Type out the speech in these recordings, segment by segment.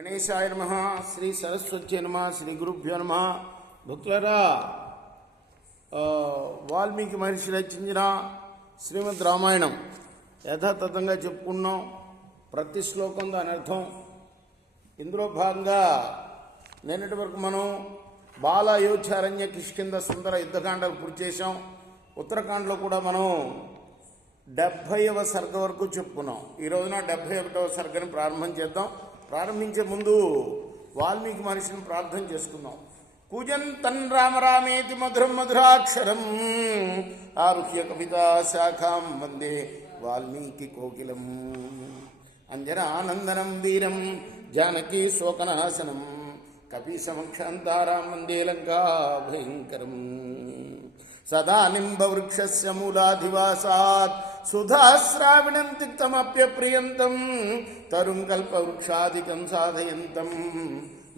గణేశాయ నమః. శ్రీ సరస్వతి నమః. శ్రీ గురుభ్యో నమః. భక్తులరా, వాల్మీకి మహర్షి రచించిన శ్రీమద్ రామాయణం యథాతథంగా చెప్పుకున్నాం. ప్రతి శ్లోకం దాని అర్థం. ఇందులో భాగంగా నిన్నటి వరకు మనం బాల అయోధ్యారణ్య కిష్కింద సుందర యుద్ధకాండాలు పూర్తి చేశాం. ఉత్తరాఖండ్లో కూడా మనం 70వ సర్గ వరకు చెప్పుకున్నాం. ఈ రోజున 71వ సర్గని ప్రారంభం చేద్దాం. ప్రారంభించే ముందు వాల్మీకి మహర్షిని ప్రార్థన చేసుకుందాం. కూజంతన్ రామ రామేతి మధురం మధురాక్షరం ఆరుహ్య కవితా శాఖాం వందే వాల్మీకి కోకిలం అంజనానందనం వీరం జానకీ శోకనాశనం కపి సమక్షాంతారాం వందే లంకా భయంకరం సదా నింబవృక్షస్య మూలాధివాసాత్ సుధాశ్రావిణం తిక్తమప్యప్రియంతం తరుం కల్పవృక్షాదికం సాధయంతం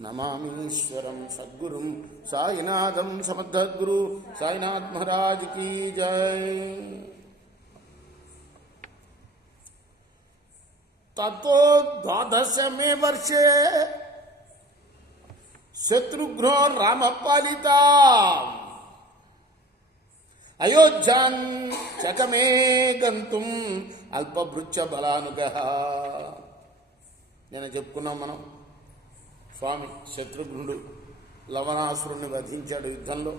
నమామీశ్వరం సద్గురుం సాయినాథం సమర్థద్గురు సాయినాథ్ మహారాజ్ కీ జై. తతో ద్వాదశమే వర్షే శత్రుఘ్నో రామపాలిత అయోధ్యాన్ చకమే గంతుం అల్పభృత్య బలానుగః. నేను చెప్పుకున్నాం మనం. స్వామి శత్రుఘ్నుడు లవణాసురుణ్ణి వధించాడు యుద్ధంలో.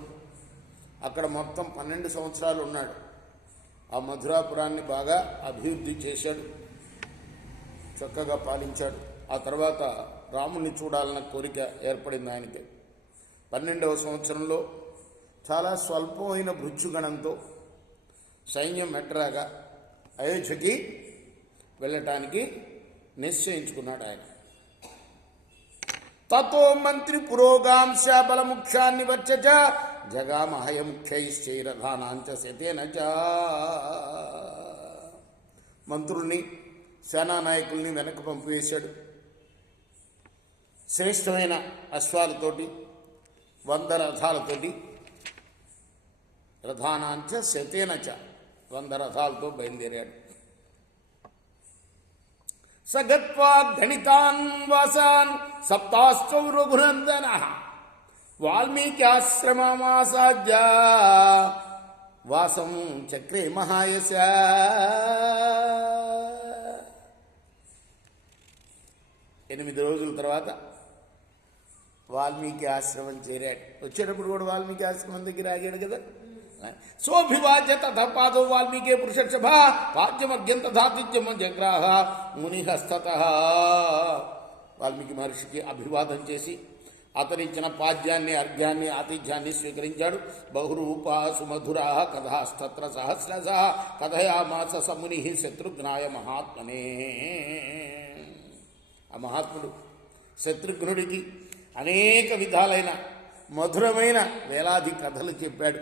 అక్కడ మొత్తం 12 సంవత్సరాలు ఉన్నాడు. ఆ మధురాపురాన్ని బాగా అభివృద్ధి చేశాడు, చక్కగా పాలించాడు. ఆ తర్వాత రాముణ్ణి చూడాలన్న కోరిక ఏర్పడింది ఆయనకి. 12వ సంవత్సరంలో చాలా స్వల్పమైన భృత్యుగణంతో సైన్యం మెట్రాగా అయోధ్యకి వెళ్ళటానికి నిశ్చయించుకున్నాడు ఆయన. తతో మంత్రి పురోగాంశ బలముఖ్యాన్ని వచ్చచ జగామహయ ముఖ్యైశ్చైరథానాంచ శతేన చ. మంత్రుల్ని సేనానాయకుల్ని వెనక్కి పంపివేశాడు. శ్రేష్టమైన అశ్వాలతోటి 100 రథాలతోటి రథానాంచ శతేనచ 100 రథాలతో బయలుదేరాడు. సగత్వా గణితాన్ వాసాన్ సప్తాశ్చౌ రఘునందన వాల్మీకి ఆశ్రమమాసాద్య వాసం చక్రే మహాయశ. ఎనిమిది రోజుల తర్వాత వాల్మీకి ఆశ్రమం చేరాడు. వచ్చేటప్పుడు కూడా వాల్మీకి ఆశ్రమం దగ్గర ఆగాడు కదా. సోభివాచ్య తథపాదో వాల్మీకి పురుషర్షభ పాద్యమర్ఘ్యం తథాతిథ్యం జగ్రాహ మునిహస్తత. వాల్మీకి మహర్షికి అభివాదం చేసి అతనిచ్చిన పాద్యాన్ని అర్ఘ్యాన్ని ఆతిథ్యాన్ని స్వీకరించాడు. బహురూపా సుమధురా కథాస్తత్ర సహస్రశ కథయామాస సముని శత్రుఘ్నాయ మహాత్మనే. ఆ మహాత్ముడు శత్రుఘ్నుడికి అనేక విధాలైన మధురమైన వేలాది కథలు చెప్పాడు.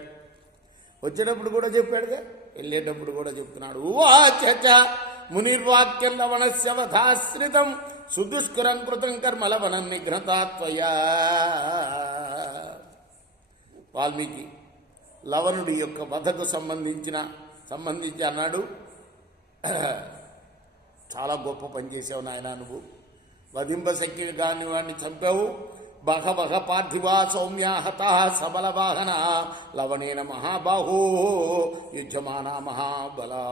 వచ్చేటప్పుడు కూడా చెప్పాడుగా, వెళ్ళేటప్పుడు కూడా చెప్తున్నాడు. ఉవాచ మునిర్వాక్యం లవణస్య వధాశ్రితం సుదుష్కరం కృతం కర్మ లవణం నిఘ్నతాత్వయా. వాల్మీకి లవణుడి యొక్క వధకు సంబంధించి అన్నాడు, చాలా గొప్ప పని చేసావు నాయన, నువ్వు వధింపశక్తి కాని వాడిని చంపావు. బహవః పార్థివా సౌమ్యా హతః సబలవాహన లవణేన మహాబాహో యుజ్యమానా మహాబలా.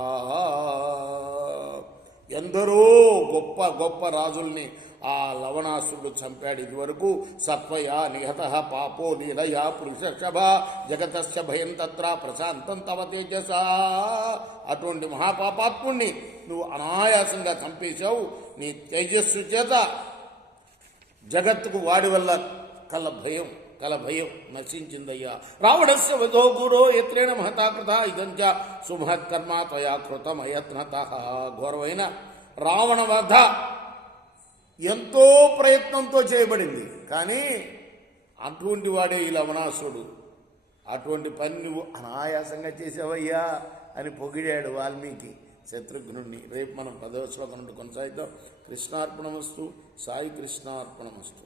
ఎందరో గొప్ప గొప్ప రాజుల్ని ఆ లవణాసురుడు చంపాడు. ఇదివరకు సత్వయా నిహతః పాపో లీలయా పురుషర్షభ జగతస్య భయం తత్ర ప్రశాంతం తవ తేజస. అటువంటి మహాపాపాత్ముణ్ణి నువ్వు అనాయాసంగా చంపేశావు. నీ తేజస్సు చేత జగత్తుకు వాడి వల్ల కల భయం నశించిందయ్యా. రావణస్య వధో గురో ఎత్రేణ మహతాకృత ఇదంచ సుమహత్కర్మ త్వయా కృతం అయత్నతః. ఘోరమైన రావణ వధ ఎంతో ప్రయత్నంతో చేయబడింది, కానీ అటువంటి వాడే ఈ లవణాసుడు. అటువంటి పని నువ్వు అనాయాసంగా చేసావయ్యా అని పొగిడాడు వాల్మీకి శత్రుఘ్నుడిని. రేపు మనం 10వ శ్లోకం నుండి కొనసాగిద్దాం. కృష్ణార్పణమస్తు. సాయి కృష్ణార్పణమస్తు.